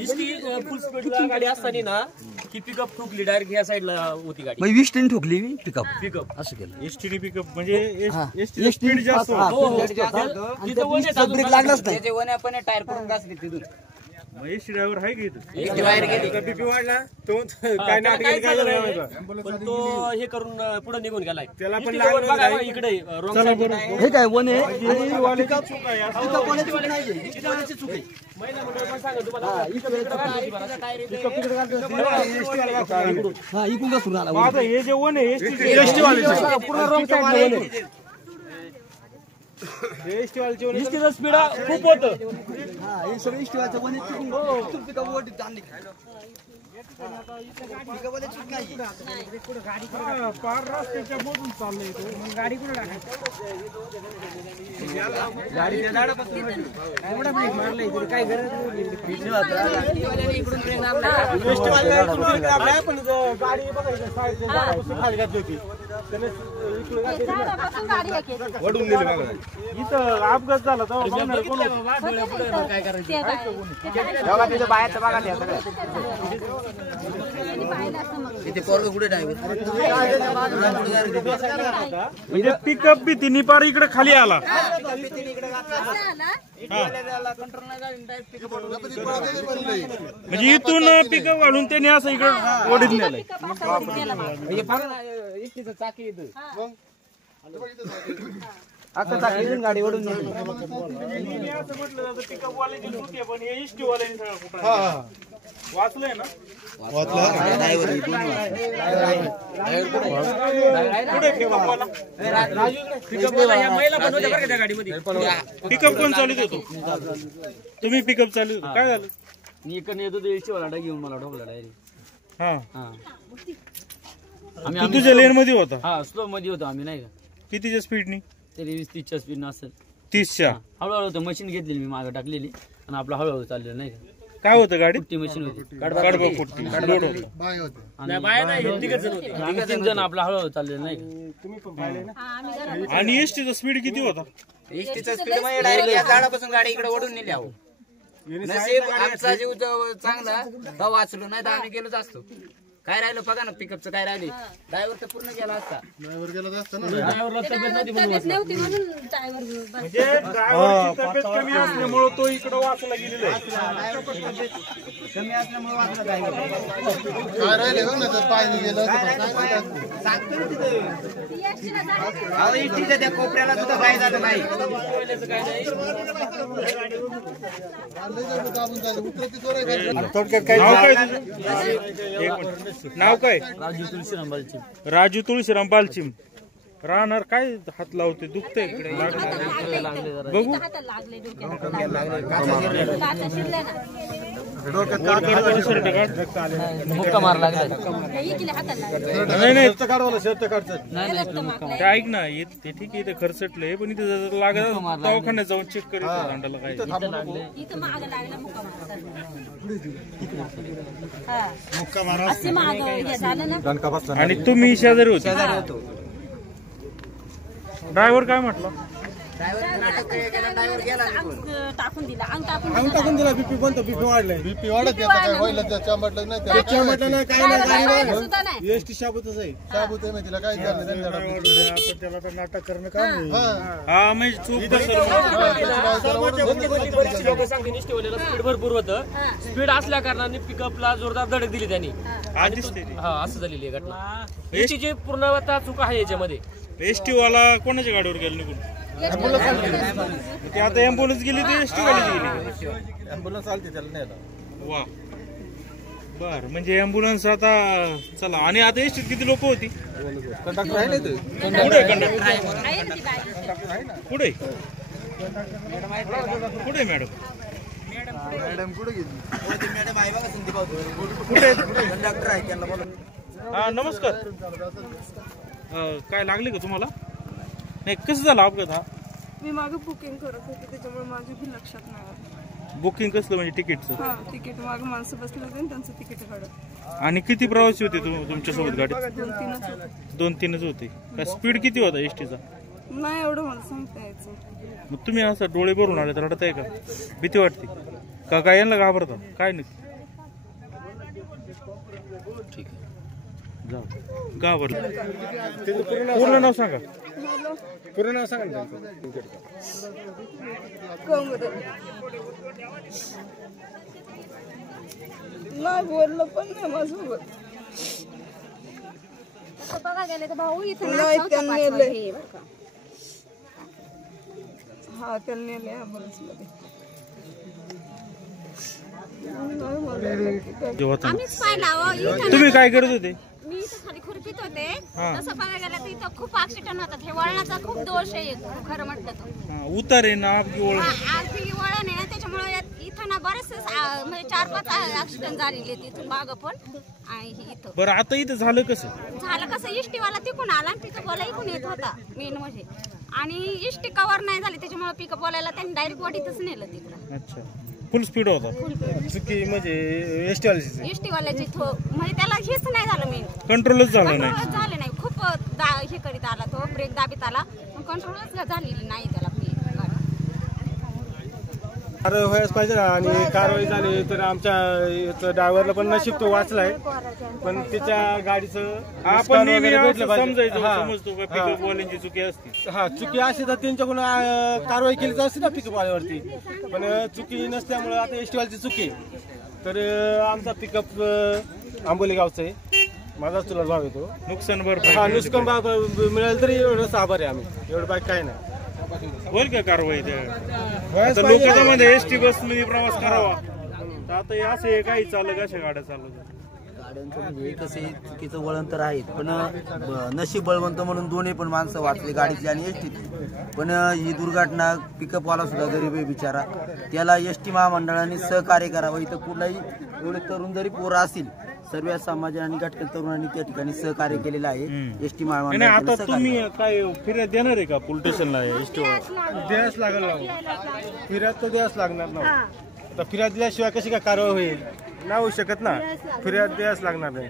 इसकी फुल स्पीडला गाडी असताना ना की पिकअप ठोकली डायरेक्ट ह्या साईडला होती गाडी. मग 20 टन ठोकली पिकअप असं केलं. एसटी पिकअप म्हणजे एसटी स्पीड जास्त ब्रेक लागलाच नाही. त्याचे वण्यापणे टायर करून घासले तिथून. मग एसटी ड्रायव्हर आहे की इथं? एसटी बाहेर गेली. बीपी वाढला तो काय नाटक पण तो हे करून पुढे निघून गेलाय. त्याला पण इकडे हे काय वन आहे महिला मंडळ पण सांगा तुम्हाला इकडून का सुरू आला. हे जे वन आहे एसटी पूर्ण रॉंग साईड एसटी वाले एसटीचं स्पीड खूप होतं. हे सगळं इष्टवाचं वन पिकअप वर आणली. पार रस्त्याच्या मधून चाललंय तो. गाडी कुठे काय गरज खाली घातली होती वडून नेली बघा. इथं अपघात झाला तेव्हा काय करायचं बाहेरचं बघा इथे पोरग कुठे ड्रायव्हर म्हणजे पिकअप बी तिन्ही पार इकडे खाली आला. म्हणजे इथून पिकअप घालून त्याने असं इकडे ओढीत नेलंय. चाकी गाडी ओढून असं म्हटलं जातं पिकअप वाल्याची चुकी आहे पण हे एसटी वाल्याने सगळं कुठं वाचलंय ना. पिकअप कोण चालत होतो? तुम्ही पिकअप चालू होतो. काय झालं? मी इकडे येतो तो एसटी वाला घेऊन मला ढोकला डायरेक्ट. हा आम्ही तुझ्या लेन मध्ये होता. हा स्लो मध्ये होतो आम्ही नाही का. कितीच्या स्पीडनी? तरी 20-30च्या स्पीड असेल. 30च्या. हळूहळू मशीन घेतलेली मी मागे टाकलेली आणि आपलं हळूहळू चाललेलं नाही का. काय होतं गाडी? ती मशीन होती कडबा फुटती. आम्ही 3 जण आपला हळूहळू चाललेलं नाही का. आणि एसटीचा स्पीड किती होता? एसटीचा स्पीड मध्ये डायरेक्ट या झाडापासून गाडी इकडे ओढून नेली. आहो नशीब आमचा जीव चांगला तर वाचलो नाही तर आम्ही गेलोच असतो. काय राहिलं बघा ना पिकअपचं काय राहिले. ड्रायव्हर तर पूर्ण गेला असता. ड्रायव्हरला तब्येत म्हणजे ड्रायव्हरची तब्येत कमी असल्यामुळे तो इकडे वाचला गेलेला आहे. कमी असल्यामुळे वाचला ड्रायव्हर. काय राहिले बघ ना तर पायने गेलं सांगतो ना तिथं एसटीच्या त्या कोपऱ्याला सुद्धा काय झालं नाही. नाव काय? राजू तुळशीराम बालचिम. राजू तुळशीराम बालचिम. राहणार काय हात लावते दुखतंय बघू. मुक्का मार लागला. नाही ऐक ना ते ठीक आहे. इथे खर्चटलंय पण इथे लागत दवाखान्यात जाऊन चेक करेल दांडाला काय. आणि तुम्ही शेजारी होते. ड्रायव्हर काय म्हटलं? टाकून दिला बीपी कोणतं बीपी वाढलाय. बीपी वाढत म्हटलं नाही एसटी शाबूतच आहे. शाबूत आहे तिला काय झालं त्याला तर नाटक करणं काय. हा म्हणजे चूक लोक सांगते निष्ठेवाल्याला स्पीड भरपूर होतं. स्पीड असल्या कारणाने पिकअपला जोरदार धडक दिली त्यांनी. हा असं झालेली आहे घटना. एसटीची पूर्णतः चूक आहे याच्यामध्ये. एसटी वाला कोणाच्या गाडीवर गेला निघून? ते आता एम्ब्युलन्स गेली ती एसटी वालीच गेली. ऍम्ब्युलन्स आलती त्याला नाही. वा बर. म्हणजे एम्ब्युलन्स आता चला. आणि आता एसटीत किती लोक होती? कंडक्टर आहे ना ते. पुढे कंडक्टर पुढे पुढे मॅडम. मॅडम कुठे गेली? मॅडम आहे बघा संदीप भाऊ. कुठे? कंडक्टर आहे त्यांना बोला. हा नमस्कार. काय लागले का तुम्हाला? नाही कसं झालं अपघात हा? मी मागे बुकिंग करत होते त्याच्यामुळे माझ्या बी लक्षात नाही. बुकिंग कसलं म्हणजे तिकीटचं? हा तिकीट माग माणसं बसले होते आणि त्यांचं तिकीट काढत. आणि किती प्रवासी होते तुमच्यासोबत गाडीत? 2-3च होते. 2-3च होते का? स्पीड किती होता एसटीचा? नाही एवढं मला सांगता यायचं. मग तुम्ही असं डोळे भरून आले तर रडत आहे का? भीती वाटते का? काय यांना घाबरता काय नाही? ठीक आहे. जाऊ घाबरलं. पूर्ण नाव सांगा. पूर्ण नाव सांगा ना. नाही बोललं पण नाही माझ्यासोबत. बघा गेले तर भाऊ इथं नाही त्यांनी नेले. हा त्यांनी नेले ॲम्ब्युलन्समध्ये. आम्हीच पाहिला हो, इथं तुम्ही काय करत होते? मी इथं खाली खुरपीत होते. तसं बघा गेलं तर इथं खूप ऍक्सिडेंट होतात. हे वळणाचा खूप दोष आहे खरं म्हटलं तर. उतार आहे ना आपली ओळख. आर्थिक वळण आहे ना, त्याच्यामुळे इथं ना बरेचसे म्हणजे 4-5 ऍक्सिडेंट झालेले तिथून मागं पण आणि इथं. बरं आता इथं झालं कसं? झालं कसं, इष्टीवाला तिकून आला आणि पिकअपवाला इकून येत होता मेन म्हणजे. आणि इष्टी कव्हर नाही झाली त्याच्यामुळे पिकअपवाल्याला त्यांनी डायरेक्ट वाटीतच नेलं तिकडं. अच्छा फुल स्पीड होता. चुकी म्हणजे एसटी वाल्याची. इष्टीवाल्याची म्हणजे त्याला हेच नाही झालं मेन. कंट्रोलच झालं नाही. कंट्रोलच झाले नाही. खूप हे करीत आला तो, ब्रेक दाबीत आला पण कंट्रोलच झालेली नाही त्याला. कारवाई व्हायच पाहिजे ना. आणि कारवाई झाली तर आमच्या ड्रायव्हरला पण नशीब तो वाचलाय. पण त्याच्या गाडीचं आपण नेहमी भेटलं पाहिजे. समजायचं हा. समजतो का पिकअप वाल्यांची चुकी असते. हा चुकी अशी तर त्यांच्याकडून कारवाई केली असते ना पिकअप वाल्यावरती. पण चुकी नसल्यामुळे आता एसटी वाल्याची चुकी. तर आमचा पिकअप आंबोली गावचा आहे. माझा चुलत भाव येतो. नुकसान हा भरपाई नुकसान मिळेल तरी एवढंच आभार आहे आम्ही. एवढं बाकी काही नाही. होईल का कारवाई त्या लोकांच्या मध्ये एसटी बस मध्ये प्रवास करावा तर आता हे असे काही चालक अशा गाड्या चालवतात. गाड्यांचं म्हणजे कसे चुकीचं वळण तर आहे पण नशीब बळवंत म्हणून दोन्ही पण माणसं वाचले गाडीतली आणि एसटीतली. पण ही दुर्घटना पिकअपवाला सुद्धा गरीब आहे बिचारा. त्याला एसटी महामंडळाने सहकार्य करावं. इथं कुठलाही एवढे तरुण जरी पोरं असतील सर्व समाज आणि घटक तरुणांनी त्या ठिकाणी सहकार्य केलेलं आहे. एसटी नाही आता तुम्ही काय फिर्याद देणार आहे का पोलीस स्टेशनला? एसटी द्यायच लागेल ना. फिर्याद तर द्यायच लागणार ना. तर फिर्याद दिल्याशिवाय कशी काय कारवाई होईल? नाही होऊ शकत ना. फिर्याद द्यायच लागणार नाही.